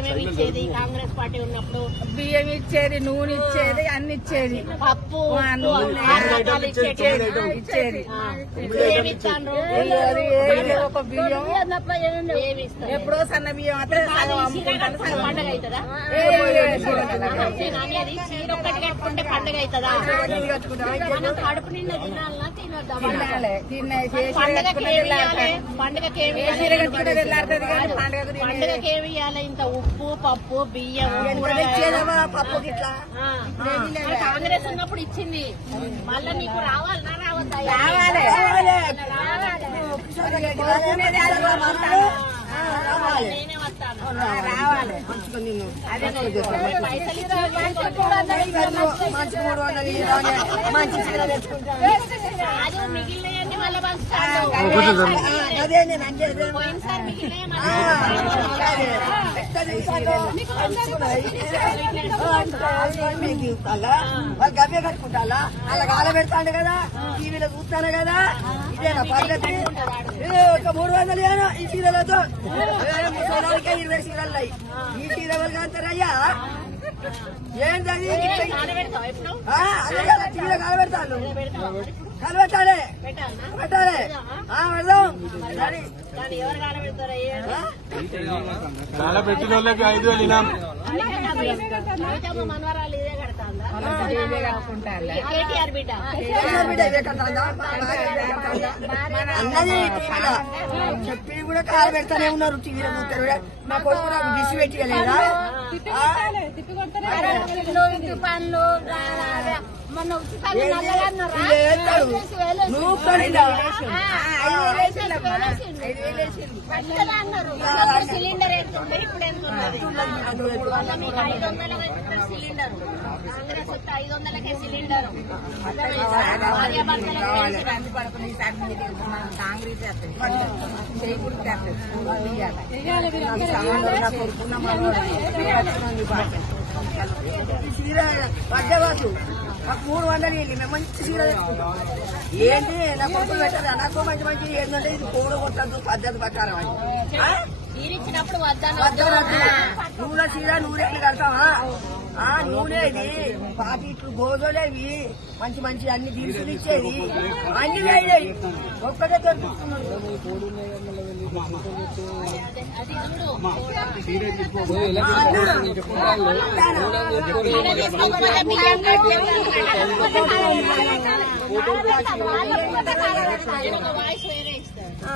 ఏమేమి ఇచ్చేది కాంగ్రెస్ పార్టీ ఉన్నప్పుడు? బియ్యం ఇచ్చేది, నూనె ఇచ్చేది, అన్ని ఇచ్చేది. పప్పు ఇచ్చేది. ఏమి ఇచ్చాను? ఒక బియ్యం ఏమి ఇస్తారు? ఎప్పుడో సన్న బియ్యం అంటే పండగ అవుతుందా? నేను అనేది చీర ఒక్కటి కట్టుకుంటే పండగ అవుతుందా? మనం కడుపు నిండా తినాలన్నా తినొద్దా? పండగకి ఏమి ఇవ్వాలి? ఇంత ఉప్పు, పప్పు, బియ్యం. కాంగ్రెస్ ఉన్నప్పుడు ఇచ్చింది, మళ్ళా నీకు రావాలన్నా రావద్దా? నేనే వస్తాను. అది మిగిలినవన్నీ మళ్ళీ పంచుతాను. పోయినసారి వాళ్ళు గవ్య కట్టుకుంటా అలా కాల పెడతాను కదా, టీవీలో చూస్తాను కదా. ఇదేనా పద్ధతి? ఒక 300 ఏనా ఈ చీరలతో? ముసలికే 20 చీరలు అయ్యి ఈ చీర ఎవరు కాంతారయ్యా? ఏంటది? అదే కదా టీవీలో కాలబెడతాను. కాలబెట్టాలి పెట్టాలి పెడదాం. కాలబెట్టిన వాళ్ళకి 5,000 ఇనాం. మనవరాలు ఇదే కడతాందా? అన్నది టీవీలో చెప్పి కూడా కాలు పెడతానే ఉన్నారు. టీవీలో చూస్తారు. మా కొడుకు నాకు డిసి పెట్టలేదా? నువ్వు సిలిండర్ ఎత్తుంటే ఇప్పుడు ఎంత ఉన్నది? మీకు 500 సిలిండర్. కాంగ్రెస్ వస్తే 500కే సిలిండర్. చీర పడ్డవాసు మాకు 300 వెళ్ళి మేము మంచి చీర తెచ్చుకుంటాం. ఏంటి నా కొడుకు పెట్టారు నాకు మంచి మంచి ఏంటంటే ఇది కూడ కొట్టద్దు పద్ధతి ప్రకారం అని. తీరిచ్చినప్పుడు నూనె చీర 100 కడతావా? నూనె ఇది పాకెట్లు గోజోలేవి మంచి మంచి అన్ని దినుసులు ఇచ్చేది అన్ని వేయాలి. ఒక్కటే వాయిస్ వేరే ఇస్తారు.